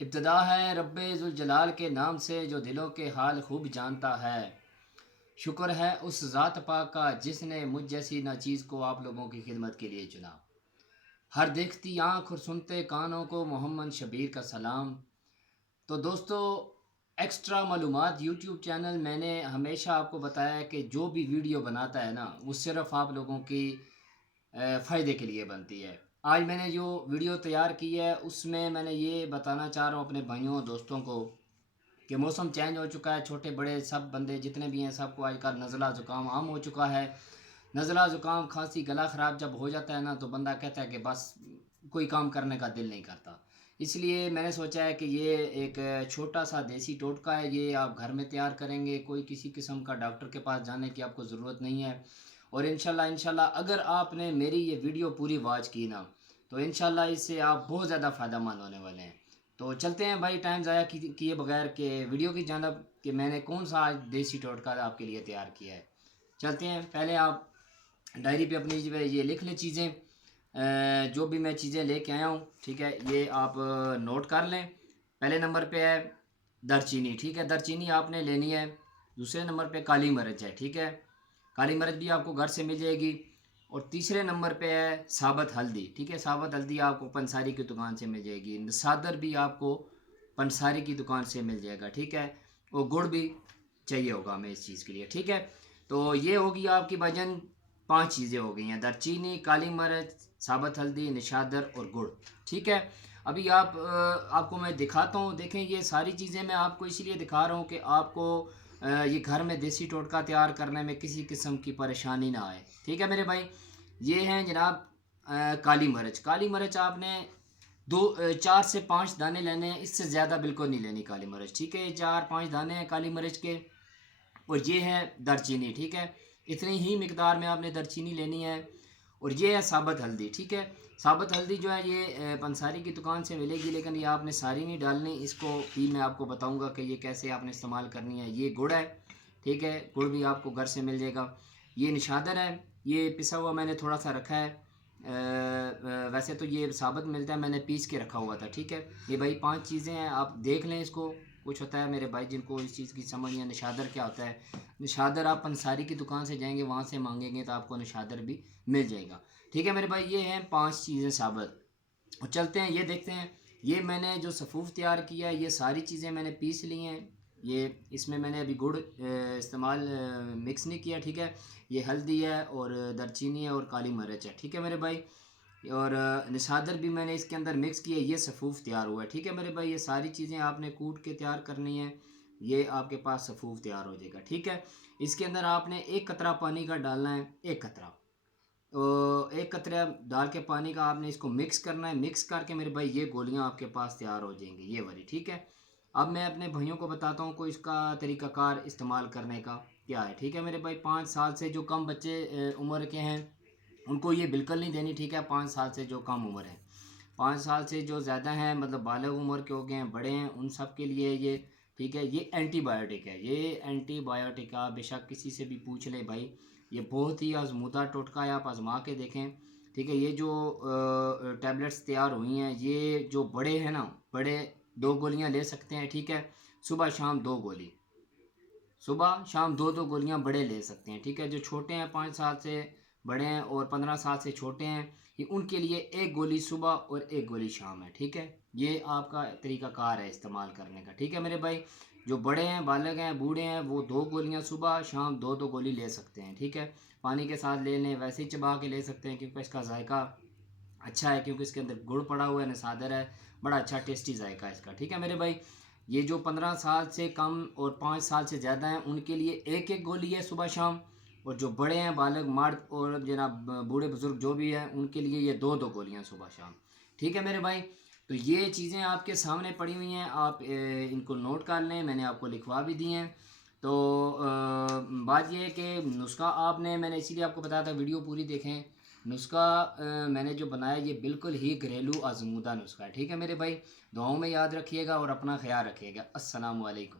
ابتدا ہے رب ذوالجلال کے نام سے جو دلوں کے حال خوب جانتا ہے۔ شکر ہے اس ذات پاک کا جس نے مجھ جیسی ناچیز کو آپ لوگوں کی خدمت کے لیے چنا۔ ہر دیکھتی آنکھ اور سنتے کانوں کو محمد شبیر کا سلام۔ تو دوستو، ایکسٹرا معلومات یوٹیوب چینل میں نے ہمیشہ آپ کو بتایا ہے کہ جو بھی ویڈیو بناتا ہے نا وہ صرف آپ لوگوں کی فائدے کے لیے بنتی ہے۔ آج میں نے جو ویڈیو تیار کی ہے اس میں نے یہ بتانا چاہ رہا ہوں اپنے بھائیوں دوستوں کو کہ موسم چینج ہو چکا ہے، چھوٹے بڑے سب بندے جتنے بھی ہیں سب کو آج کل نزلہ زکام عام ہو چکا ہے۔ نزلہ زکام کھانسی گلا خراب جب ہو جاتا ہے نا تو بندہ کہتا ہے کہ بس کوئی کام کرنے کا دل نہیں کرتا۔ اس لیے میں نے سوچا ہے کہ یہ ایک چھوٹا سا دیسی ٹوٹکا ہے، یہ آپ گھر میں تیار کریں گے، کوئی کسی قسم کا ڈاکٹر کے پاس جانے کی آپ کو ضرورت نہیں ہے۔ اور انشاءاللہ اگر آپ نے میری یہ ویڈیو پوری واچ کی نا تو انشاءاللہ اس سے آپ بہت زیادہ فائدہ مند ہونے والے ہیں۔ تو چلتے ہیں بھائی ٹائم ضائع کیے بغیر کہ ویڈیو کی جانب کہ میں نے کون سا آج دیسی ٹوٹکا آپ کے لیے تیار کیا ہے۔ چلتے ہیں، پہلے آپ ڈائری پہ اپنی یہ لکھ لیں چیزیں، جو بھی میں چیزیں لے کے آیا ہوں، ٹھیک ہے، یہ آپ نوٹ کر لیں۔ پہلے نمبر پہ ہے دارچینی، ٹھیک ہے، دارچینی آپ نے لینی ہے۔ دوسرے نمبر پہ کالی مرچ ہے، ٹھیک ہے، کالی مرچ بھی آپ کو گھر سے مل جائے گی۔ اور تیسرے نمبر پہ ہے ثابت ہلدی، ٹھیک ہے، ثابت ہلدی آپ کو پنساری کی دکان سے مل جائے گی۔ نسادر بھی آپ کو پنساری کی دکان سے مل جائے گا، ٹھیک ہے، اور گڑ بھی چاہیے ہوگا ہمیں اس چیز کے لیے، ٹھیک ہے۔ تو یہ ہوگی آپ کی بھجن 5 چیزیں ہو گئی ہیں: دارچینی، کالی مرچ، ثابت ہلدی، نشادر اور گڑ، ٹھیک ہے۔ ابھی آپ کو میں دکھاتا ہوں، دیکھیں یہ ساری چیزیں میں آپ کو اس لیے دکھا رہا ہوں کہ آپ کو یہ گھر میں دیسی ٹوٹکا تیار کرنے میں کسی قسم کی پریشانی نہ آئے، ٹھیک ہے میرے بھائی۔ یہ ہیں جناب کالی مرچ۔ کالی مرچ آپ نے 4 سے 5 دانے لینے ہیں، اس سے زیادہ بالکل نہیں لینی کالی مرچ، ٹھیک ہے۔ 4-5 دانے ہیں کالی مرچ کے۔ اور یہ ہے دارچینی، ٹھیک ہے، اتنی ہی مقدار میں آپ نے دارچینی لینی ہے۔ اور یہ ہے ثابت ہلدی، ٹھیک ہے۔ ثابت ہلدی جو ہے یہ پنساری کی دکان سے ملے گی، لیکن یہ آپ نے ساری نہیں ڈالنی، اس کو بھی میں آپ کو بتاؤں گا کہ یہ کیسے آپ نے استعمال کرنی ہے۔ یہ گڑ ہے، ٹھیک ہے، گڑ بھی آپ کو گھر سے مل جائے گا۔ یہ نشادر ہے، یہ پسا ہوا میں نے تھوڑا سا رکھا ہے، ویسے تو یہ ثابت ملتا ہے، میں نے پیس کے رکھا ہوا تھا، ٹھیک ہے۔ یہ بھائی 5 چیزیں ہیں، آپ دیکھ لیں اس کو۔ کچھ ہوتا ہے میرے بھائی جن کو اس چیز کی سمجھ نہیں ہے نشادر کیا ہوتا ہے، نشادر آپ پنساری کی دکان سے جائیں گے وہاں سے مانگیں گے تو آپ کو نشادر بھی مل جائے گا، ٹھیک ہے میرے بھائی۔ یہ ہیں 5 چیزیں ثابت۔ اور چلتے ہیں، یہ دیکھتے ہیں، یہ میں نے جو صفوف تیار کیا ہے یہ ساری چیزیں میں نے پیس لی ہیں۔ یہ اس میں نے ابھی گڑ استعمال مکس نہیں کیا، ٹھیک ہے۔ یہ ہلدی ہے اور دارچینی ہے اور کالی مرچ ہے، ٹھیک ہے میرے بھائی۔ اور نشادر بھی میں نے اس کے اندر مکس کیا، یہ صفوف تیار ہوا ہے، ٹھیک ہے میرے بھائی۔ یہ ساری چیزیں آپ نے کوٹ کے تیار کرنی ہے، یہ آپ کے پاس صفوف تیار ہو جائے گا، ٹھیک ہے۔ اس کے اندر آپ نے 1 قطرہ پانی کا ڈالنا ہے، 1 قطرہ، 1 قطرہ ڈال کے پانی کا آپ نے اس کو مکس کرنا ہے۔ مکس کر کے میرے بھائی یہ گولیاں آپ کے پاس تیار ہو جائیں گی، یہ والی، ٹھیک ہے۔ اب میں اپنے بھائیوں کو بتاتا ہوں کوئی اس کا طریقہ کار استعمال کرنے کا کیا ہے، ٹھیک ہے میرے بھائی۔ 5 سال سے جو کم بچے عمر کے ہیں ان کو یہ بالکل نہیں دینی، ٹھیک ہے۔ 5 سال سے جو کم عمر ہے، 5 سال سے جو زیادہ ہیں، مطلب بالغ عمر کے ہو گئے ہیں، بڑے ہیں، ان سب کے لیے یہ، ٹھیک ہے۔ یہ اینٹی بایوٹک ہے، یہ اینٹی بایوٹک کا بے شک کسی سے بھی پوچھ لیں بھائی، یہ بہت ہی آزمودہ ٹوٹکا ہے، آپ آزما کے دیکھیں، ٹھیک ہے۔ یہ جو ٹیبلٹس تیار ہوئی ہیں، یہ جو بڑے ہیں نا، بڑے 2 گولیاں لے سکتے ہیں، ٹھیک ہے، صبح شام 2 گولی، صبح شام 2 گولیاں بڑے لے سکتے ہیں، ٹھیک ہے۔ جو چھوٹے ہیں 5 سال سے بڑے ہیں اور 15 سال سے چھوٹے ہیں، یہ ان کے لیے 1 گولی صبح اور 1 گولی شام ہے، ٹھیک ہے۔ یہ آپ کا طریقہ کار ہے استعمال کرنے کا، ٹھیک ہے میرے بھائی۔ جو بڑے ہیں، بالغ ہیں، بوڑھے ہیں، وہ 2 گولیاں صبح شام 2 گولی لے سکتے ہیں، ٹھیک ہے۔ پانی کے ساتھ لے لیں، ویسے ہی چبا کے لے سکتے ہیں کیونکہ اس کا ذائقہ اچھا ہے، کیونکہ اس کے اندر گڑ پڑا ہوا ہے، نشادر ہے، بڑا اچھا ٹیسٹی ذائقہ ہے اس کا، ٹھیک ہے میرے بھائی۔ یہ جو 15 سال سے کم اور 5 سال سے زیادہ ہیں ان کے لیے 1 گولی ہے صبح شام، اور جو بڑے ہیں، بالغ مرد اور جناب بوڑھے بزرگ جو بھی ہیں ان کے لیے یہ 2 گولیاں صبح شام، ٹھیک ہے میرے بھائی۔ تو یہ چیزیں آپ کے سامنے پڑی ہوئی ہیں، آپ ان کو نوٹ کر لیں، میں نے آپ کو لکھوا بھی دی ہیں۔ تو بات یہ ہے کہ نسخہ میں نے اسی لیے آپ کو بتایا تھا ویڈیو پوری دیکھیں۔ نسخہ میں نے جو بنایا یہ بالکل ہی گھریلو آزمودہ نسخہ ہے، ٹھیک ہے میرے بھائی۔ دعاؤں میں یاد رکھیے گا اور اپنا خیال رکھیے گا۔ السلام علیکم۔